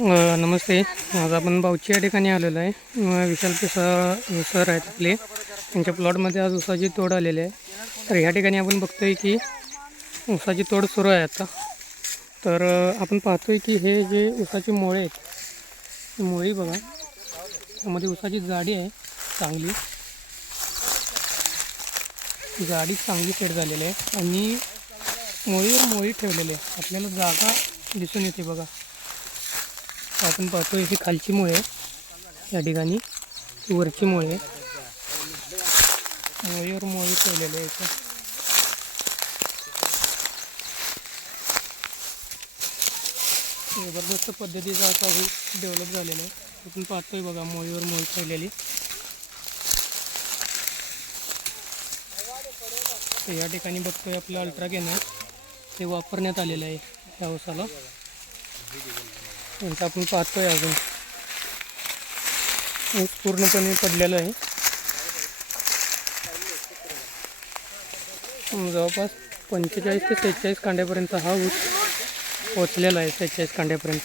नमस्ते. आज आपण बावची या ठिकाणी आलेलो आहे. विशाल पेसा सर आहेत आपले. त्यांच्या प्लॉटमध्ये आज उसाची तोड आलेली आहे. तर ह्या ठिकाणी आपण बघतोय की उसाची तोड सुरू आहे आता. तर आपण पाहतोय की हे जे उसाची मुळे आहेत मुळी बघा. त्यामध्ये उसाची जाडी आहे चांगली. जाडी चांगली सेट झालेली आहे. आणि मुळीवर मुळी ठेवलेली आहे. आपल्याला जागा दिसून येते बघा. आपण पाहतो ही खालची मुळे आहे या ठिकाणी वरची मुळे आहे मुळीवर मुळी आहे इथं जबरदस्त पद्धतीचा असा हे डेव्हलप झालेलं आहे. आपण पाहतोय बघा मुळीवर मुळी ठेवलेली या ठिकाणी बघतोय आपलं अल्ट्रागेन आहे ते वापरण्यात आलेलं आहे या उसाला. यांचं आपण पाहतोय अजून. ऊस पूर्णपणे पडलेलं आहे. जवळपास पंचेचाळीस ते सेहेचाळीस कांड्यापर्यंत हा ऊस पोचलेला आहे सेहेचाळीस कांड्यापर्यंत.